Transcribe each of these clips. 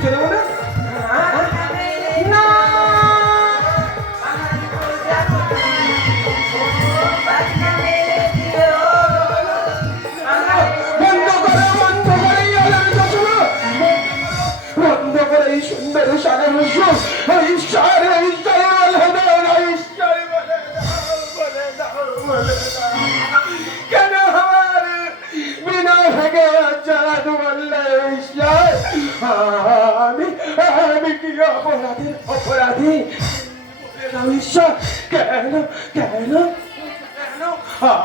খেতে দেবো না? না বন্ধ করে এই সুন্দর সাগর কেন আমার বিনা ভেগে চালাতে বললে আমি আমি কি অপরাধী ঈশ্বর? কেন কেন কেন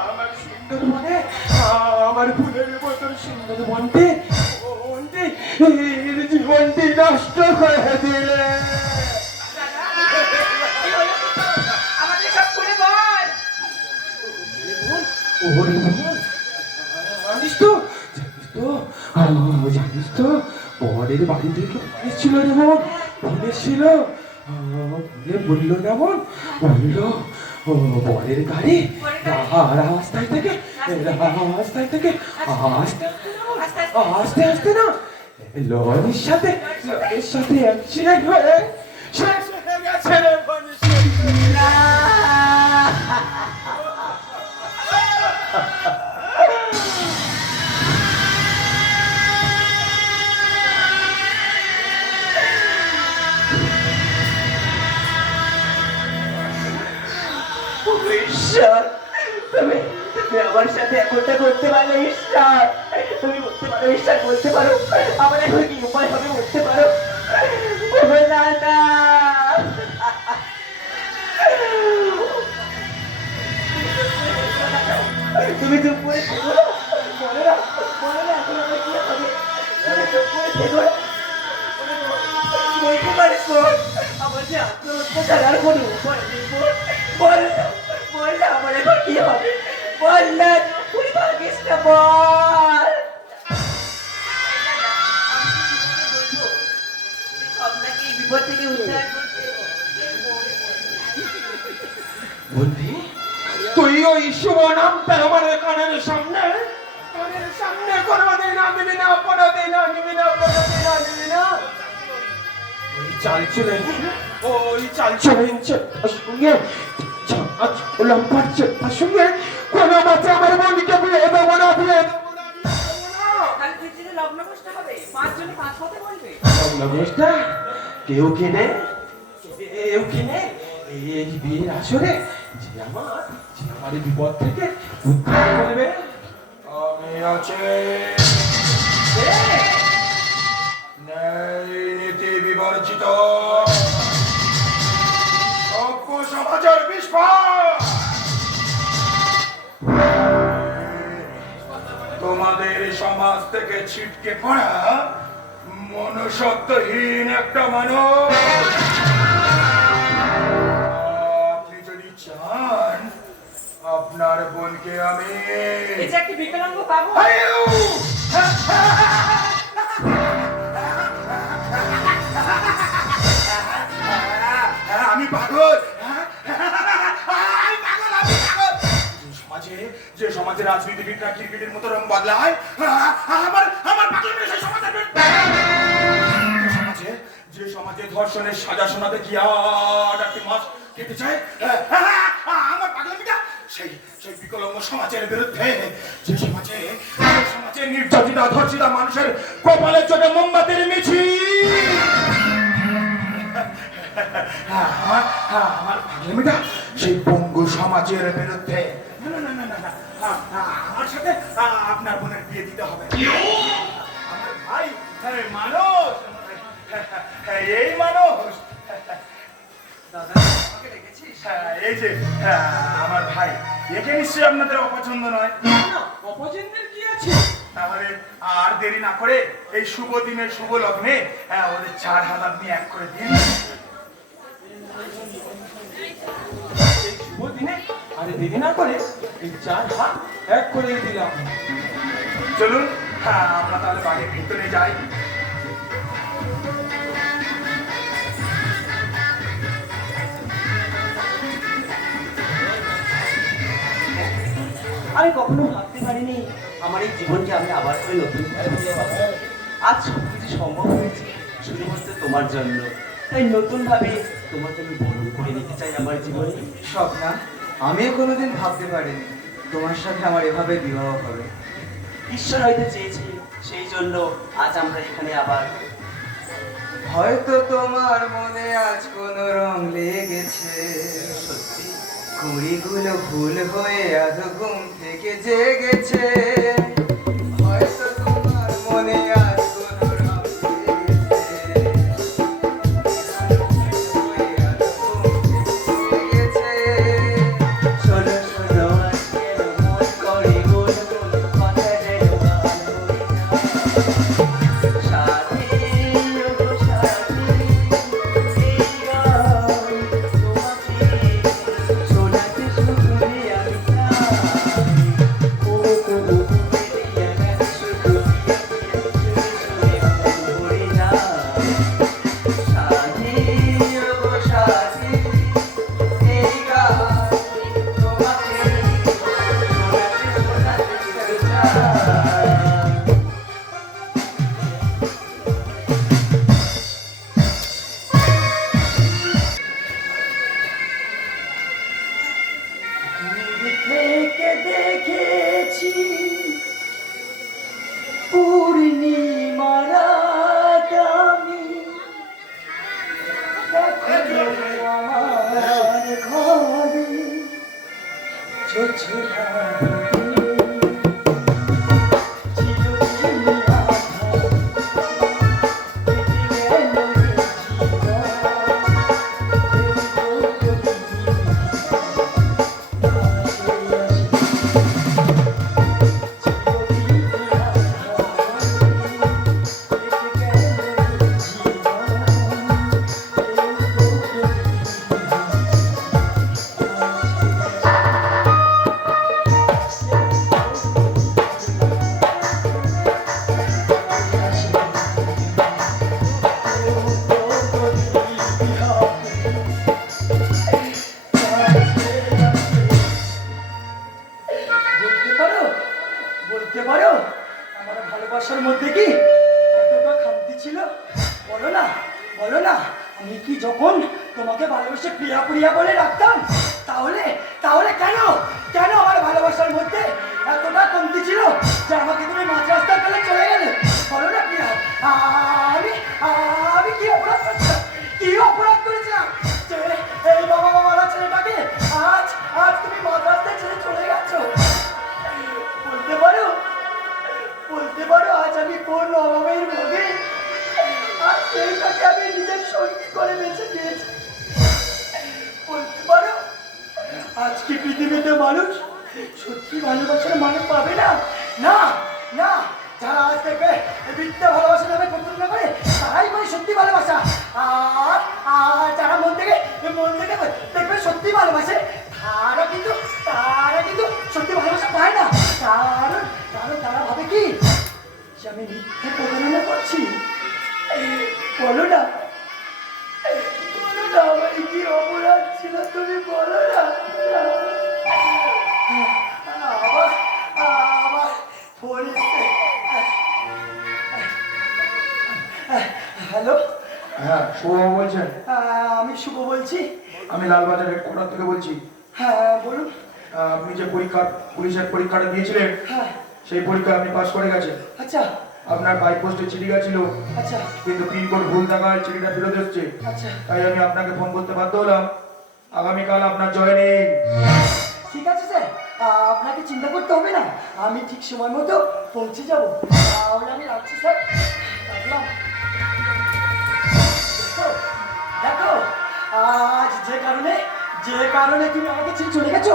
আমার সুন্দর মনে আমার ফুলের মতন সুন্দর মনটি জীবনটি নষ্ট করে দিলে। জানিস তো বরের বাড়ি থেকে ছিল রে বোন, ছিল বললো না বোন, বললো বরের গাড়ি রাস্তায় থেকে আস্তে আস্তে না লরির সাথে অ্যাক্সিডেন্ট হয়ে শেষ হয়ে গেছে রে বোন। ঈশ্বর, তুমি আমার সাথে এমনটা করতে পারো ঈশ্বর? তুমি বলতে পারো ঈশ্বর, বলতে পারো আমার এখন কি উপায় হবে? বলতে পারো না না তুমি চুপ করে থেকো, বলে না এখন আমার কি হবে? তুমি চুপ করে থেকো, বলতে পারিস আমার যে আত্মহত্যা ছাড়ার কোনো উপায় নেই। বল না আমার এখন কি হবে? বল না, তুই ভাগিস না, বল। বিপদ থেকে উদ্ধার করতে বলবি তুই ওই শুভ নামটা আমার কানের সামনে কোনোদিন আনবি না, কোনোদিন আনবি না। ওই চাল চলেন সঙ্গে সঙ্গে কোনো মাত্রা আমার বোনকে বিয়ে দেবো না। কেউ কেনে এই বিয়ের আসরে যে আমার বিপদ থেকে উদ্ধার করবে। আমি আছি, নীতি বিবর্জিত সভ্য সমাজের বিস্ফোরণ। তোমাদের সমাজ থেকে ছিটকে পড়া মনুষ্যত্বহীন একটা মানুষ। আপনি যদি চান আপনার বোনকে আমি বিকলাঙ্গ পাবো। আমি পাগল, যে সমাজে রাজনীতিবিদরা ক্রিকেটের মতো রং বদলায়, যে সমাজে ধর্ষণের সাজা শোনাতে গিয়া ডাক্তার মাছ খেতে চায়, আমার পাগলামিটা সেই বিকলাঙ্গ সমাজের বিরুদ্ধে। যে সমাজে নির্যাতিতা ধর্ষিতা মানুষের কপালে চোখে মোমবাতির মিছিল। আমার পাগলামিটা সেই পঙ্গু সমাজের বিরুদ্ধে। আমার সাথে আপনার বোনের বিয়ে দিতে হবে। আমার ভাই মানুষ, এই মানুষ এই যে আমার ভাই, একে নিশ্চয়ই আপনাদের অপছন্দ নয়। অপছন্দের কি আছে? তাহলে আর দেরি না করে এই শুভ দিনের শুভ লগ্নে ওদের 4 হাত আপনি এক করে দিন। এই শুভ দিনে আরে দেরি না করে এই 4 হাত এক করে দিলাম। চলুন আমরা তাহলে বাড়ির ভিতরে যাই। আমি কখনো ভাবতে পারিনি আমার এই জীবনকে আমি আবার করে নতুন করে ফিরে পাবো। আজ সবকিছু সম্ভব হয়েছে, শুধুমাত্র তোমার জন্য। তাই নতুন ভাবে তোমাকে আমি বরণ করে নিতে চাই আমার জীবনে। স্বপ্না, আমিও কোনোদিন ভাবতে পারিনি তোমার সাথে আমার এভাবে বিবাহ হবে। ঈশ্বর হয়তো চেয়েছে, সেই জন্য আজ আমরা এখানে আবার। হয়তো তোমার মনে আজ কোনো রং লেগেছে, সত্যি কুড়িগুলো ভুল হয়ে আজ ঘুম থেকে জেগেছে। হয়তো তোমার মনে আজ কোনো রং লেগেছে, হয়ে আজ ঘুম থেকে জেগেছে। শোনো শোনো আজকের মন করে গুন গুন কথা যেন গান হয়ে যায়। সাথী ওগো সাথী, এই গান তোমাকে শোনাতে শুধুই আমি চাই। ও গো মেরিয়া গান শুধু শুনে ভরে যায়। সাথী ওগো সাথী, এই গান তোমাকে শোনাতে চাই। থেকে দেখেছি পূর্ণিমার রাত আমি, দেখো আমার ঘরে ছোছলা বলতে পারো, বলতে পারো আমার ভালোবাসার মধ্যে কি কতটা খামতি ছিল? বলো না, বলো না। আমি কি যখন তোমাকে ভালোবেসে প্রিয়া প্রিয়া বলে রাখতাম, তাহলে তাহলে কেন কেন আমার ভালোবাসার মধ্যে এতটা কমতি ছিল যে আমাকে তুমি মাঝ রাস্তায় ফেলে চলে গেলে? বলো না প্রিয়া, আমি আমি কি অপরাধ করেছিলাম? কি অপরাধ করেছিলাম যে এই বাবা মারা ছেলেটাকে আজ আজ তুমি মাঝ রাস্তায় ছেড়ে চলে গেছো? বলতে পারো, বলতে পারো আজ আমি কোন অভাবের ভোগে আজ সেইটাকে আমি নিজের সঙ্গী করে বেছে নিয়েছি? বলতে পারো আজ কি পৃথিবীতে মানুষ সত্যি ভালোবাসার মানে পাবে না? না না, যারা আজ দেখবে মিথ্যে ভালোবাসা নামে প্রতারণা করে তারাই করে সত্যি ভালোবাসা। আর আর যারা মন থেকে দেখবে সত্যি ভালোবাসে তারা কিন্তু সত্যি ভালোবাসা পায় না। কারণ কারণ তারা ভাবে কি যে আমি মিথ্যে প্রতারণা করছি। বলো না, বলো না আমার কি অপরাধ ছিল, তুমি বলো না। আবার আবার ফোন এসছে। হ্যালো, হ্যাঁ, শুভ বলছেন? আমি শুভ বলছি। আমি লালবাজার হেডকোয়ার্টার থেকে বলছি। হ্যাঁ বলুন। আপনি যে পুলিশের পরীক্ষাটা দিয়েছিলেন, হ্যাঁ সেই পরীক্ষা আপনি পাস করে গেছেন। আচ্ছা আপনার বাই পোস্টে চিঠি গেছিল, আচ্ছা কিন্তু পিনকোড ভুল থাকায় চিঠিটা ফেরত এসছে। আচ্ছা, তাই আমি আপনাকে ফোন করতে বাধ্য হলাম। আগামীকাল আপনার জয়েনিং। ঠিক আছে স্যার, আপনাকে চিন্তা করতে হবে না, আমি ঠিক সময় মতো পৌঁছে যাব। তাহলে আমি রাখছি স্যার, রাখলাম। দেখো, দেখো আজ যে কারণে তুমি আমাকে ছেড়ে চলে গেছো,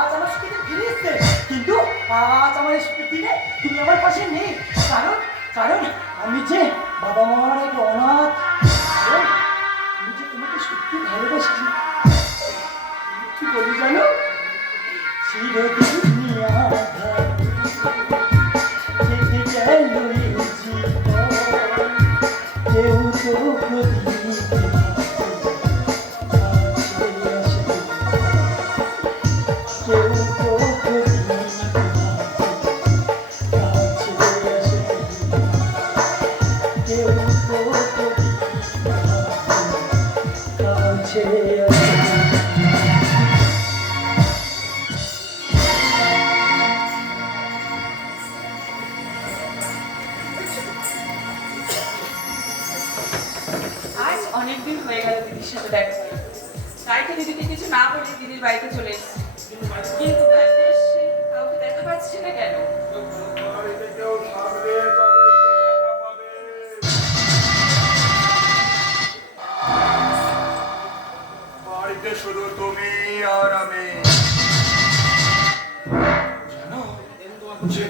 আজ আমার স্মৃতি ফিরে এসছে, কিন্তু আজ আমার স্মৃতিতে তুমি আমার পাশে নেই। কারণ কারণ আমি যে বাবা মার এক অনাথ, কারণ আমি যে তোমাকে সত্যি ভালোবাসি। কি বলি জানো? চিরদিন আঁধার কেটে গেল এই জীবন, কেউ তো প্রদীপ কেউ তো প্রদীপ কাছে আসে, কেউ তো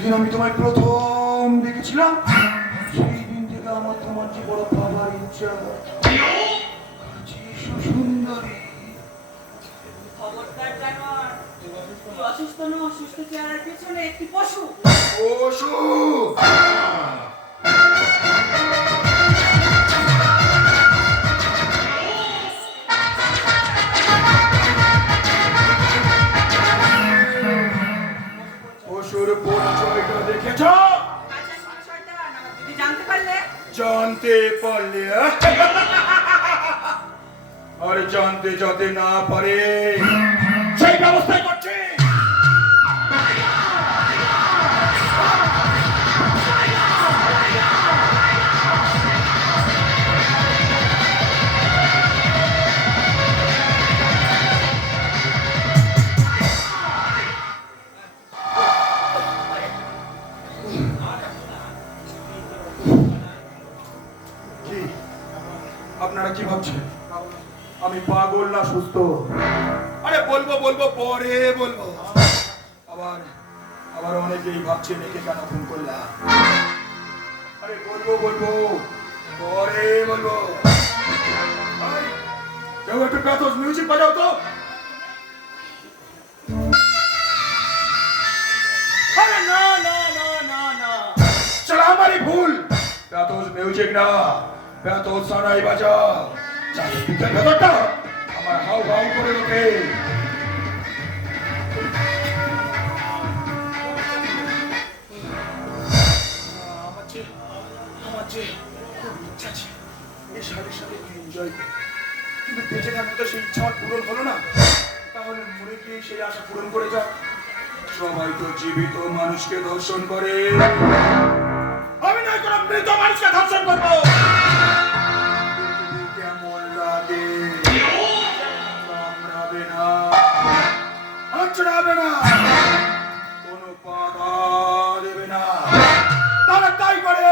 যেদিন আমি তোমায় প্রথম দেখেছিলাম সেই দিন থেকে আমার তোমার যে বড় ভাবার ইচ্ছা, যে সুন্দরী। খবরদার জানোয়ার, তুই অসুস্থ না, অসুস্থ চেহারার পেছনে একটি পশু। পশু? পশুর পরিচয়টা দেখেছ? আচ্ছা, শোনো শয়তান, আমার দিদি জানতে পারলে? জানতে পারলে আর জানতে যাতে না পারে সেই ব্যবস্থাই করছে। কি আপনারা কি ভাবছেন আমি পাগল না সুস্থ? আরে বলবো বলবো পরে বলবো। আবার আবার অনেকেই ভাবছেন একে কেন ফোন করলাম। আরে বলবো বলবো পরে বলবো। আরে, কেউ একটু প্যাথোস মিউজিক বাজাও তো। আরে না না না না না, চলা আমারই ভুল। প্যাথোস মিউজিক না, প্যাথোস সানাই বাজাও। চারিদিকের ভেতরটা আমার হাউ হাউ করে ওঠে। আমার যে খুব ইচ্ছা আছে এই শাড়ির সাথে এনজয় করি, কিন্তু বেঁচে থাকতে তো সেই ইচ্ছা আমার পূরণ হলো না। তাহলে মরে গিয়ে সেই আশা পূরণ করে যাক। সবাই তো জীবিত মানুষকে ধর্ষণ করে, আমি নয় কোনো মৃত মানুষকে ধর্ষণ করবো। কেমন লাগে? কামড়াবে না, আঁচড়াবে না, কোনো বাধা দেবে না, তারা তাই করে।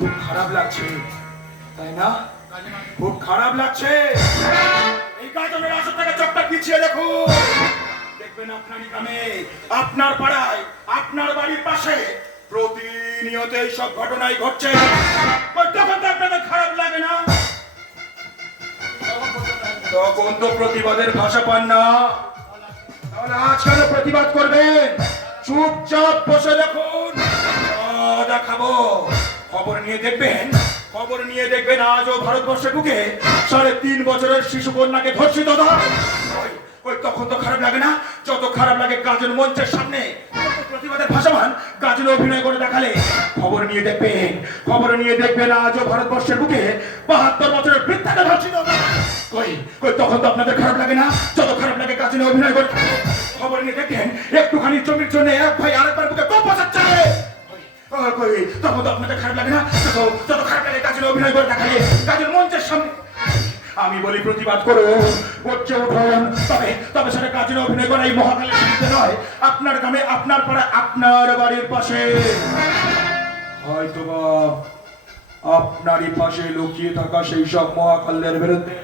খুব খারাপ লাগছে তাই না? খুব খারাপ লাগছে। এই গাজনের আসর থেকে চোখটা পিছিয়ে দেখুন, দেখবেন আপনার গ্রামে, আপনার পাড়ায়, আপনার বাড়ির পাশে প্রতিনিয়ত এইসব ঘটনাই ঘটছে। তখন তো আপনাদের খারাপ লাগে না? তখন তো প্রতিবাদের ভাষা পান না। তাহলে আজ কেন প্রতিবাদ করবেন? চুপচাপ বসে দেখুন, দেখাবো। খবর নিয়ে দেখবেন আজও ভারতবর্ষে ঢুকে 3.5 বছরের শিশু কন্যাকে ধর্ষিত হয়। ওই তখন তো খারাপ লাগে না? যত খারাপ লাগে গাজন মঞ্চের সামনে প্রতিবাদের ভাষামান গাজনে অভিনয় করে দেখালে। খবর নিয়ে দেখবেন আজও ভারতবর্ষের বুকে 72 বছরের বৃদ্ধাকে ধর্ষিত হয়। কই তখন তো আপনাদের খারাপ লাগে না? যত খারাপ লাগে গাজনে অভিনয় করে। খবর নিয়ে দেখেন একটুখানি জমির জন্য এক ভাই আরেকবার বুকে কপ বসাচ্ছে। তখন তো আপনাদের খারাপ লাগে না? যত খারাপ লাগে গাজনে অভিনয় করে দেখালে গাজন মঞ্চের সামনে। আমি বলি প্রতিবাদ করুন, গর্জে উঠুন। তবে সেটা গাজনে অভিনয় করা এই মহাকালের বিরুদ্ধে নয়, আপনার গ্রামে, আপনার পাড়া, আপনার বাড়ির পাশে, হয়তোবা আপনারই পাশে লুকিয়ে থাকা সেই সব মহাকালের বিরুদ্ধে।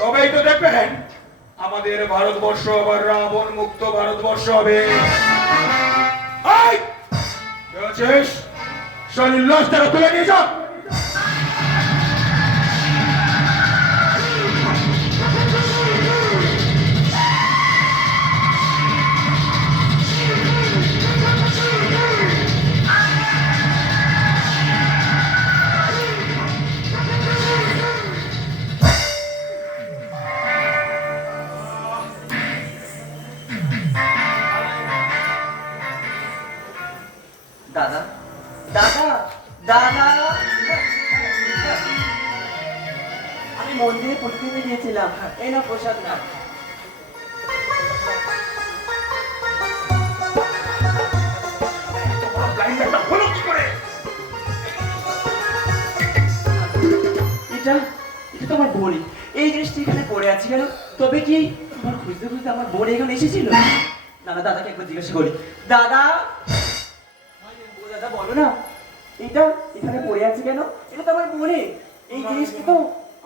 তবেই তো দেখবেন আমাদের ভারতবর্ষ আবার রাবণ মুক্ত ভারতবর্ষ হবে। শরীর লাশটাকে তুলে নিয়ে যাও। দাদা দাদা দাদা, আমি মন্দিরে প্রতিদিনে গিয়েছিলাম, এই না প্রসাদ না। বলি এই জিনিসটি এখানে পড়ে আছে কেন? তবে কি তোমার খুঁজতে খুঁজতে আমার বোন এখানে এসেছিল? না না, দাদাকে একবার জিজ্ঞাসা করি। দাদা, ও দাদা বলো না, এটা এখানে পড়ে আছে কেন? এটা তো আমার বোনের। এই জিনিসটা তো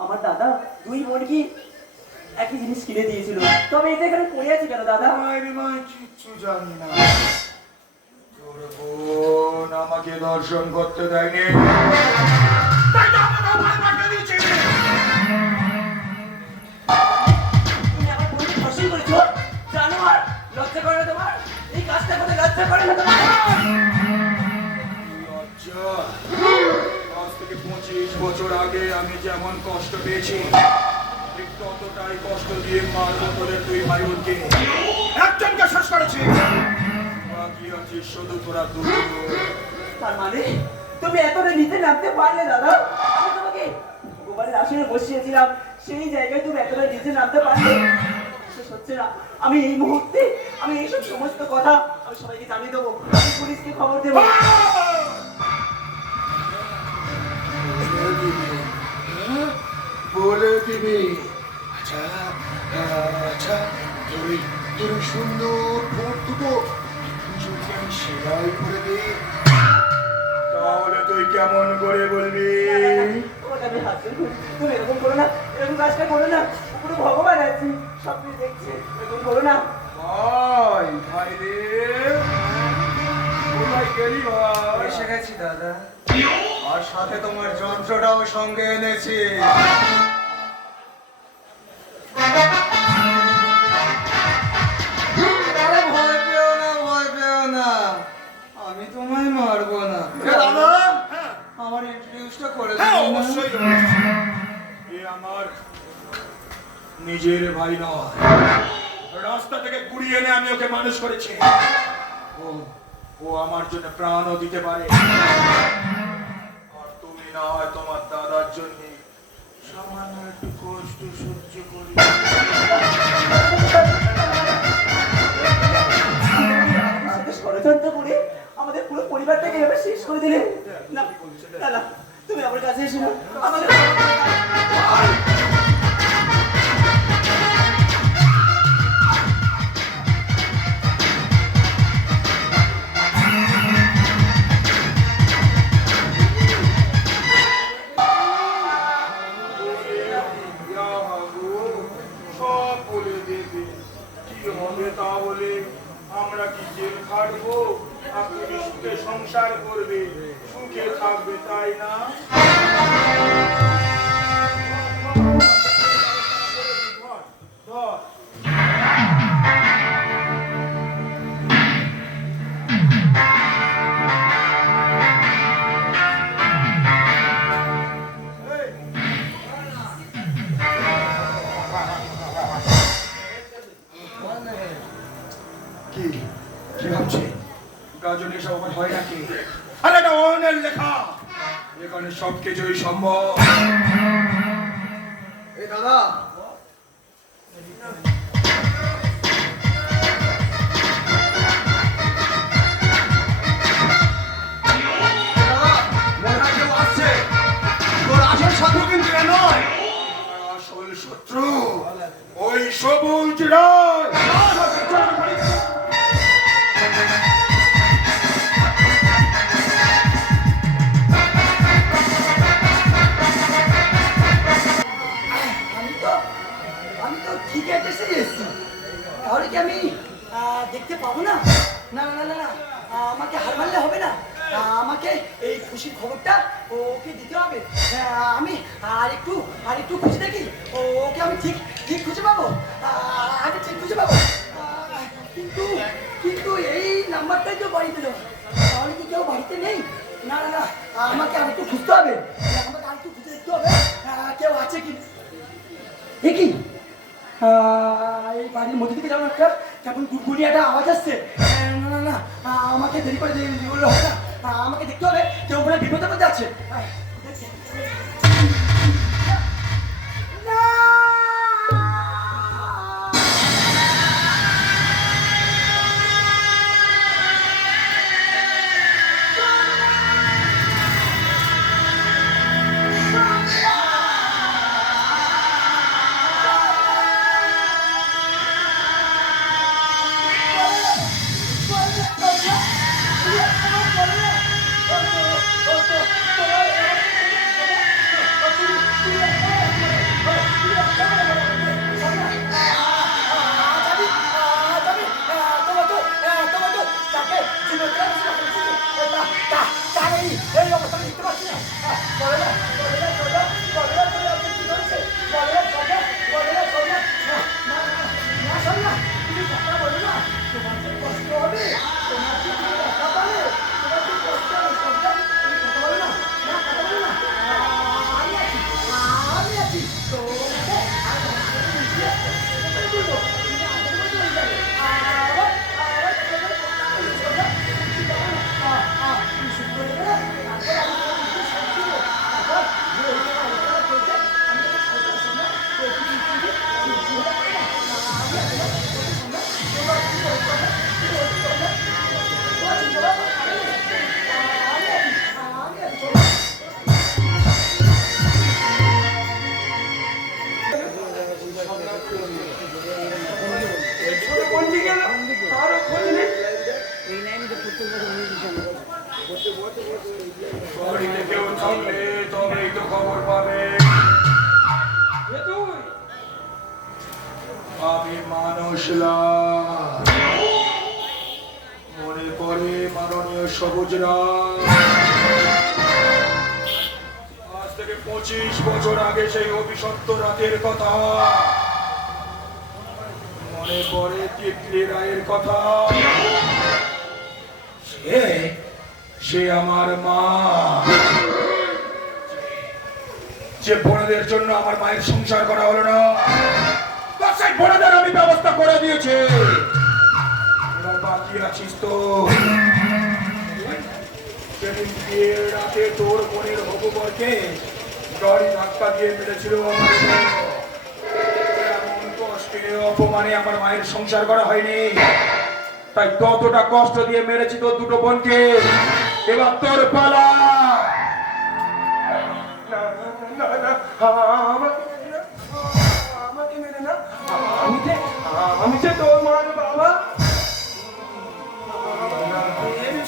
আমার দাদা দুই বোন কি একই জিনিস কিনে দিয়েছিল, তবে এটা এখানে পড়ে আছে কেন দাদা? মায়ের মায় কিচ্ছু জানি না। তোর বোন আমাকে দর্শন করতে দেয়নি, তাই তো আমাকে ভয় পাঠিয়ে দিয়েছে। তুমি আমার বোনকে ধর্ষণ করেছো? জানোয়ার, লজ্জা করে না তোমার? এই কাজটা করতে লজ্জা করে না তোমার? লজ্জা? আজ থেকে 25 বছর আগে আমি যেমন কষ্ট পেয়েছি, ঠিক ততটাই কষ্ট দিয়ে মারবো তোদের দুই ভাই বোনকে। একজনকে শেষ করেছি, বাকি আছে শুধু তোরা দুই। তার মানে তুমি এতটা নিচে নামতে পারলে দাদা? আমি তোমাকে ভগবানের আসনে বসিয়েছিলাম, সেই জায়গায় তুমি এতটা নিচে নামতে পারলে? শেষ হচ্ছে না। আমি এই মুহূর্তে আমি এইসব সমস্ত কথা আমি সবাইকে জানিয়ে দেবো, আমি পুলিশকে খবর দেবো। বলে দিবি? আচ্ছা আচ্ছা, তোর তোর সুন্দর ঠোঁট দুটো যদি আমি সেলাই করে দিই, তাহলে তুই কেমন করে বলবি? তোমাকে আমি হাত ধরে বলি, তুমি এরকম করো না, এরকম কাজটা করো না। পুরো ভগবান আছে, সব কিছু দেখছে, এরকম করো না। ভাই ভাই রে, কোথায় গেলি ভাই? এসে গেছি দাদা, আর সাথে তোমার যন্ত্রটাও সঙ্গে এনেছি। আরে ভয় পেও না, ভয় পেও না, আমি তোমায় মারবো না। দাদা, আমার ইন্ট্রোডিউসটা করে হ্যাঁ দিবি না? অবশ্যই এ আমার নিজের ভাই নয়, রাস্তা থেকে কুড়িয়ে এনে আমি ওকে মানুষ করেছি। ও ও আমার জন্য প্রাণও দিতে পারে, আর তুমি না হয় তোমার দাদার জন্য সামান্য একটু কষ্ট সহ্য করি। আমার সাথে ষড়যন্ত্র করে আমাদের পুরো পরিবারটাকে এভাবে শেষ করে দিলে। না না না, তুমি আমার কাছে এসো না, আমাকে সব বলে দেবে, কি হবে তা বলে? আমরা কি জেল খাটবো? আপনি সুখে সংসার করবে, সুখে থাকবে, তাই না? ধর। কি কি ভাবছে? গাজনে সব হয় নাকি? আরে এটা অনের লেখা, এখানে সব কিছুই সম্ভব। এই দাদা, আসল শত্রু ওই সবুজ রায়। আমি তো ঠিক অ্যাড্রেসে এসেছি, তাহলে কি আমি দেখতে পাবো না? না না না না না, আমাকে হার মানলে হবে না, আমাকে এই খুশির খবরটা ওকে দিতে হবে। আমি আর একটু খুঁজে দেখি, ওকে আমি ঠিক ঠিক খুঁজে পাবো, আমি ঠিক খুঁজে পাবো। কিন্তু কিন্তু এই নাম্বারটাই তো বাড়িতে দেবো, তাহলে কি কেউ বাড়িতে নেই? না না না, আমাকে আর একটু খুঁজতে হবে, আমাকে আর একটু খুঁজে দেখতে হবে কেউ আছে কি। দেখি এই বাড়ির মধ্যে থেকে যেমন একটা কেমন গুড়গুড়ি একটা আওয়াজ আসছে। না না না, আমাকে দেরি করে বললে হবে না, আমাকে দেখতে হবে কেউ ওখানে বিপদের মধ্যে আছে। না! বলো না বলো না সোজা বলো না তুমি আমাকে কি বলছে বলো না সোজা বলো না সোজা না না না সোজা তুমি কথা বলো না তোমার কি কষ্ট হবে তোমার কি তুমি কথা বলে তোমার কি কষ্ট হবে সোজা তুমি কথা বলো না না কথা বলো না আমি আছি তোমাকে আর তোমাকে বলবো তুমি আমাদের মধ্যে হয়ে যাবে আবার সোজা তুমি শুরু করে দেবে বাড়িতে কেউ থাকলে তবেই তো খবর পাবে। আমি মানুষ লাল। মনে পড়ে মাননীয় সবুজরাম, আজ থেকে 25 বছর আগে সেই অভিশপ্ত রাতের কথা। মনে পড়ে তিতলি রায়ের কথা। সে আমার মা, যে বোনদের জন্য আমার মায়ের সংসার করা হলো না, সেই বোনদের আমি ব্যবস্থা করে দিয়েছি। এবার বাকি আছিস তো। সেদিন বিয়ের রাতে তোর বোনের হবু বরকে গাড়ি ধাক্কা দিয়ে মেরেছিল আমার বোন। এমন কষ্টে অপমানে আমার মায়ের সংসার করা হয়নি, তাই ততটা কষ্ট দিয়ে মেরেছি তোর দুটো বোনকে। এবার তোর পালা। আমাকে মেরে না, আমি যে তোর মার বাবা।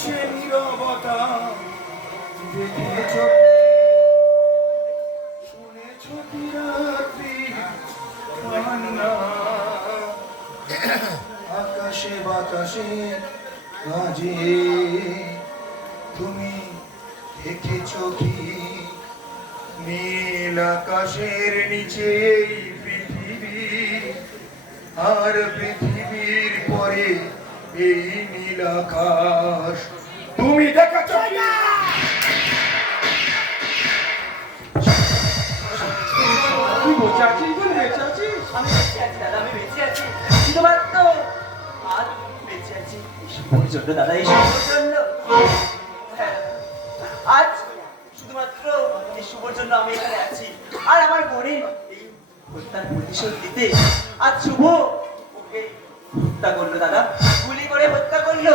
সে নীরবতা দেখেছ, শুনেছ কি রাত্রি কান্না, আকাশে বাতাসে কাজে তুমি দেখেছ কি নীল আকাশের নিচে এই পৃথিবী, আর পৃথিবীর পরে এই নীল আকাশ তুমি দেখেছ কি? তুই বসে আছিস বলে বেঁচে আছিস? আমি বেঁচে আছি দাদা, আমি বেঁচে আছি শুধুমাত্র আর বেঁচে আছি এই শুভর জন্য দাদা, এই শুভর জন্য। হ্যাঁ, আজ শুধুমাত্র এই শুভর জন্য আমি এখানে আছি। আর আমার বোনের এই হত্যার প্রতিশোধ দিতে আজ শুভ ওকে হত্যা করলো দাদা, গুলি করে হত্যা করলো।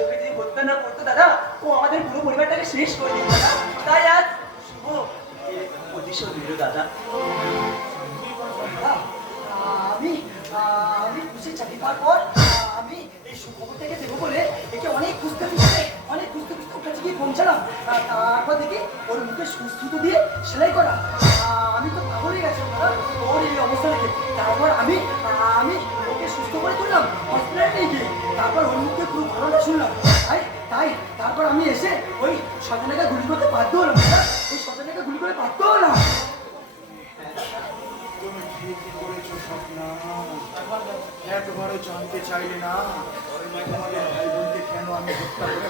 ওকে যদি হত্যা না করতো দাদা, ও আমাদের পুরো পরিবারটাকে শেষ করে দিত দাদা। তাই আজ শুভ এর প্রতিশোধ দিল দাদা। আমি আমি খুশি চাকরি পাওয়ার পর আমি এই সুখবরটাকে দেবো বলে একে অনেক খুঁজতে ওর কাছে গিয়ে পৌঁছালাম। তারপর দেখি ওর মুখে সুস্থ দিয়ে সেলাই করা। আমি তো পাগল হয়ে গেছি ওর এই অবস্থা দেখে। তারপর আমি ওকে সুস্থ করে তুললাম হসপিটালে নিয়ে গিয়ে। তারপর ওর মুখে পুরো ভালোটা শুনলাম। তাই তারপর আমি এসে ওই শয়তানটাকে গুলি করতে বাধ্য হলাম। ওই শয়তানটাকে গুলি করে বাধ্য হলাম। তুমি ঠিকই করেছো স্বপ্না, একবারও জানতে চাইলে না তোমাদের ভাই বোনকে কেন আমি হত্যা করে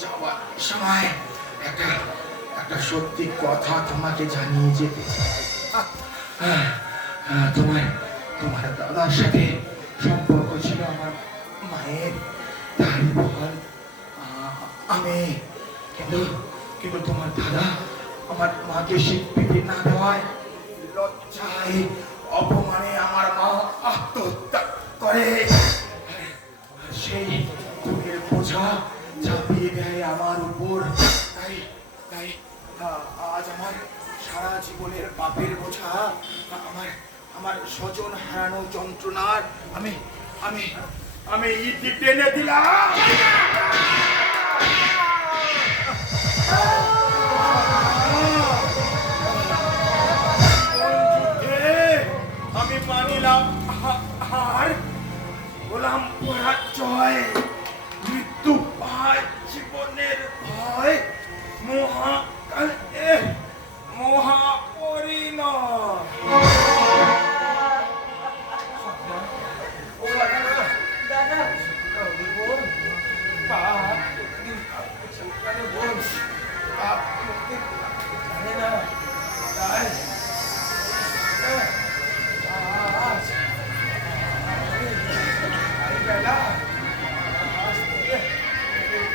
যাওয়ার সময় একটা সত্যি কথা তোমাকে জানিয়ে যেতে তোমার দাদার সাথে সম্পর্ক ছিল আমার মায়ের, তারপর আমি কিন্তু তোমার দাদা আমার মাকে স্বীকৃতি না দেওয়ায় লজ্জায় অপমানে আমার মা আত্মহত্যা করে। সেই খুনের বোঝা চাপিয়ে দেয় আমার উপর। তাই আজ আমার সারা জীবনের পাপের বোঝা, আমার স্বজন হারানো যন্ত্রণার আমি ইতি টেনে দিলাম। আমি মানিলাম হার, গোলাম পরাজয়, মৃত্যু পায় জীবনের ভয় মহাপরিণয়। দাদা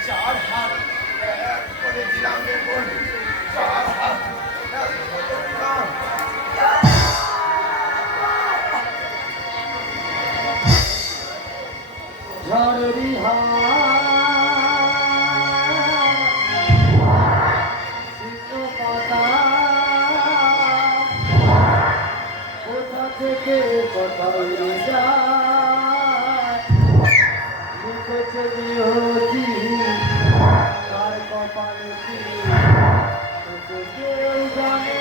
চার হাত এক করে দিলাম রে বোন, চার হাত এক করে দিলাম। ঝড়রি কোথা থেকে কোথায় যায় লিখেছে নিয়তি কার কপালে কি কেউ জানে